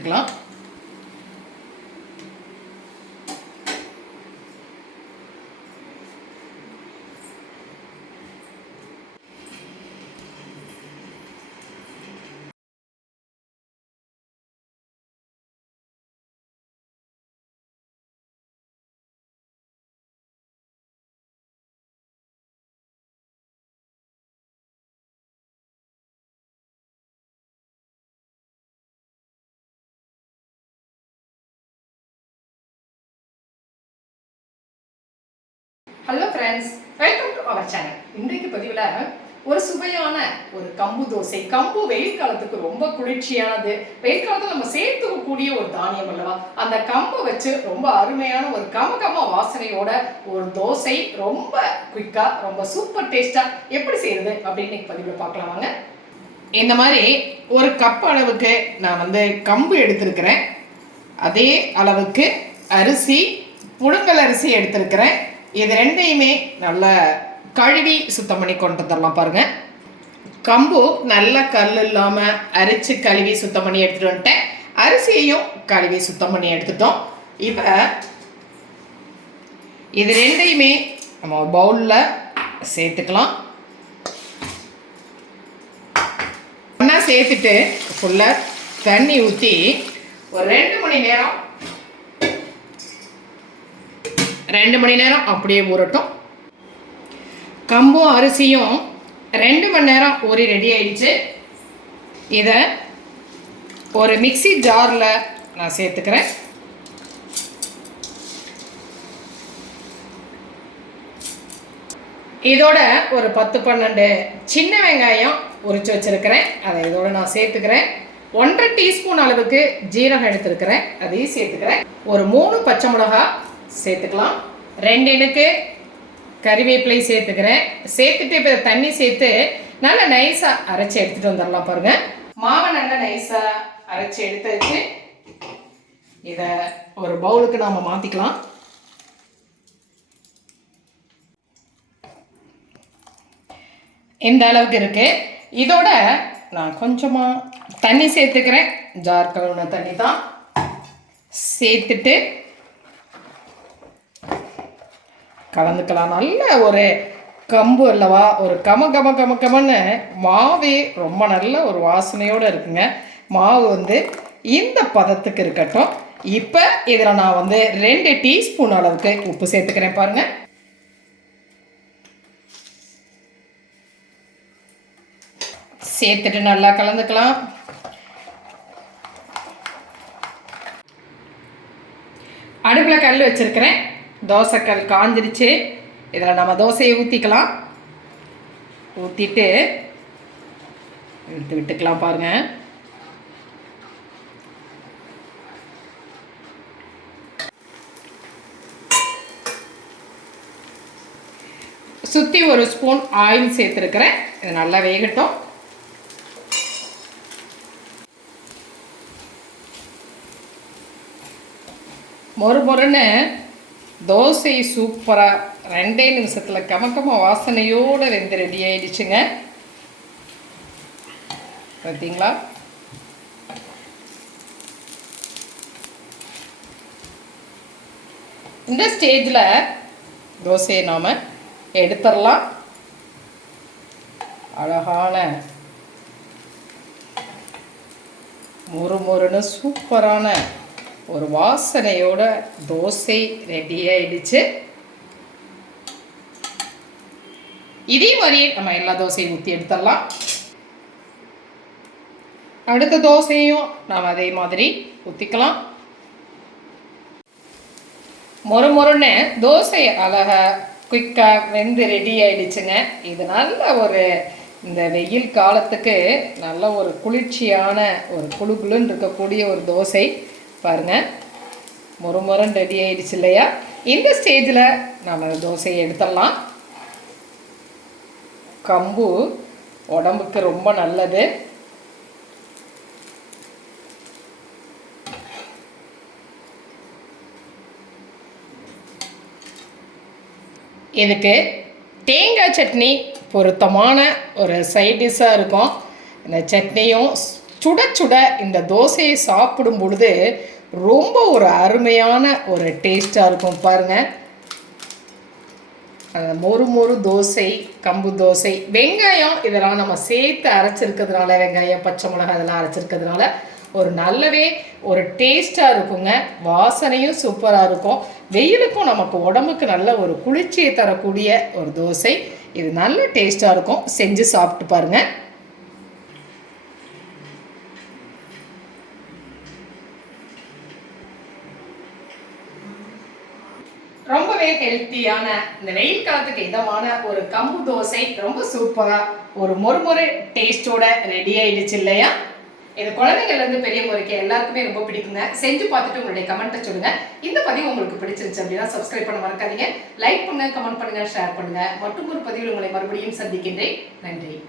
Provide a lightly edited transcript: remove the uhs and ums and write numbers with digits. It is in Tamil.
சேர்த்துக்கலாம். Hello friends, welcome to our channel. இன்றைக்கு பதிவில் ஒரு சுவையான ஒரு கம்பு தோசை. கம்பு வெயில் காலத்துக்கு ரொம்ப குளிர்ச்சியானது. வெயில் காலத்தில் நம்ம சேர்த்துக்கக்கூடிய ஒரு தானியம் அல்லவா. அந்த கம்பை வச்சு ரொம்ப அருமையான ஒரு கம வாசனையோட ஒரு தோசை ரொம்ப குயிக்காக ரொம்ப சூப்பர் டேஸ்டாக எப்படி செய்யறது அப்படின்னு பதிவில் பார்க்கலாம் வாங்க. இந்த மாதிரி ஒரு கப் அளவுக்கு நான் கம்பு எடுத்திருக்கிறேன். அதே அளவுக்கு அரிசி, புழுங்கல் அரிசி எடுத்திருக்கிறேன். இது ரெண்டையுமே நல்லா கழுவி சுத்தம் பண்ணி கொண்டு வந்துடலாம் பாருங்க. கம்பு நல்லா கல் இல்லாமல் அரிச்சு கழுவி சுத்தம் பண்ணி எடுத்துகிட்டு வந்துட்டேன். அரிசியையும் கழுவி சுத்தம் பண்ணி எடுத்துட்டோம். இப்போ இது ரெண்டையுமே நம்ம பவுலில் சேர்த்துக்கலாம். ஒன்றா சேர்த்துட்டு ஃபுல்லாக தண்ணி ஊற்றி ஒரு 2 மணி நேரம் அப்படியே ஊறட்டும். கம்பும் அரிசியும் 2 மணி நேரம் ஊறி ரெடி ஆயிடுச்சு. இதை ஒரு மிக்ஸி ஜாரில் நான் சேர்த்துக்கிறேன். இதோட ஒரு 10-12 சின்ன வெங்காயம் உரிச்சு வச்சிருக்கிறேன். அதை இதோட நான் சேர்த்துக்கிறேன். 1.5 டீஸ்பூன் அளவுக்கு ஜீரகம் எடுத்துருக்கிறேன், அதையும் சேர்த்துக்கிறேன். ஒரு 3 பச்சை மிளகாய் சேர்த்துக்கலாம். 2 இனுக்கு கறிவேப்பிலை சேர்த்துக்கிறேன். சேர்த்துட்டு இப்போ தண்ணி சேர்த்து நல்லா நைஸாக அரைச்சி எடுத்துகிட்டு வந்துடலாம் பாருங்க. மாவை நல்லா நைஸாக அரைச்சி எடுத்து வச்சு இதை ஒரு பவுலுக்கு நாம் மாற்றிக்கலாம். இந்த அளவுக்கு இருக்கு. இதோட நான் கொஞ்சமாக தண்ணி சேர்த்துக்கிறேன். ஜார் கழுவுன தண்ணி தான் சேர்த்துட்டு கலந்துக்கலாம். நல்ல ஒரு கம்பு அல்லவா, ஒரு கமன்னு மாவே ரொம்ப நல்ல ஒரு வாசனையோடு இருக்குங்க. மாவு இந்த பதத்துக்கு இருக்கட்டும். இப்போ இதில் நான் 2 டீஸ்பூன் அளவுக்கு உப்பு சேர்த்துக்கிறேன் பாருங்க. சேர்த்துட்டு நல்லா கலந்துக்கலாம். அடுப்பில் கல் வச்சிருக்கிறேன். தோசைக்கல் காஞ்சிருச்சு. இதில் நம்ம தோசையை ஊற்றிக்கலாம். ஊற்றிட்டு எடுத்து விட்டுக்கலாம் பாருங்கள். சுற்றி ஒரு ஸ்பூன் ஆயில் சேர்த்துருக்கிறேன். இது நல்லா வேகட்டும். மொறுன்னு தோசை சூப்பராக 2 நிமிஷத்தில் கம வாசனையோடு வெந்து ரெடி ஆயிடுச்சுங்க. பார்த்தீங்களா? இந்த ஸ்டேஜில் தோசையை நாம் எடுத்துடலாம். அழகான மொறுன்னு சூப்பரான ஒரு வாசனையோட தோசை ரெடி ஆயிடுச்சு. இதே மாதிரி நம்ம எல்லா தோசையும் ஊற்றி எடுத்துடலாம். அடுத்த தோசையும் நாம் அதே மாதிரி ஊற்றிக்கலாம். மொறுன்னு தோசை அழகா குயிக்காக வெந்து ரெடி ஆயிடுச்சுங்க. இது நல்ல ஒரு இந்த வெயில் காலத்துக்கு நல்ல ஒரு குளிர்ச்சியான ஒரு குளுன்னு இருக்கக்கூடிய ஒரு தோசை பாருங்கள். மொறுன்னு ரெடி ஆயிடுச்சு இல்லையா? இந்த ஸ்டேஜில் நம்ம தோசையை எடுத்துடலாம். கம்பு உடம்புக்கு ரொம்ப நல்லது. இதுக்கு தேங்காய் சட்னி பொருத்தமான ஒரு சைட் டிஷ்ஷாக இருக்கும். இந்த சட்னியும் சுட சுட இந்த தோசையை சாப்பிடும் பொழுது ரொம்ப ஒரு அருமையான ஒரு டேஸ்ட்டாக இருக்கும் பாருங்கள். மொறு மொறு தோசை, கம்பு தோசை, வெங்காயம் இதெல்லாம் நம்ம சேர்த்து அரைச்சிருக்கிறதுனால, வெங்காயம் பச்சை மிளகாய் இதெல்லாம் அரைச்சிருக்கிறதுனால ஒரு நல்லவே ஒரு டேஸ்ட்டாக இருக்குங்க. வாசனையும் சூப்பராக இருக்கும். வெயிலுக்கும் நமக்கு உடம்புக்கு நல்ல ஒரு குளிர்ச்சியை தரக்கூடிய ஒரு தோசை. இது நல்ல டேஸ்ட்டாக இருக்கும். செஞ்சு சாப்பிட்டு பாருங்கள். ரொம்பவே ஹெல்த்தியான இந்த வெயில் காலத்துக்கு இதமான ஒரு கம்பு தோசை ரொம்ப சூப்பராக ஒரு மொறுமொறு டேஸ்டோட ரெடி ஆயிடுச்சு இல்லையா? இது குழந்தைங்கள்லேருந்து பெரியவங்க வரைக்கும் எல்லாருக்குமே ரொம்ப பிடிக்குங்க. செஞ்சு பார்த்துட்டு உங்களுடைய கமெண்ட்டை சொல்லுங்க. இந்த பதிவு உங்களுக்கு பிடிச்சிருச்சு அப்படின்னா சப்ஸ்கிரைப் பண்ண மறக்காதீங்க. லைக் பண்ணுங்க, கமெண்ட் பண்ணுங்க, ஷேர் பண்ணுங்க. மற்றும் ஒரு பதிவில் உங்களை மறுபடியும் சந்திக்கின்றேன். நன்றி.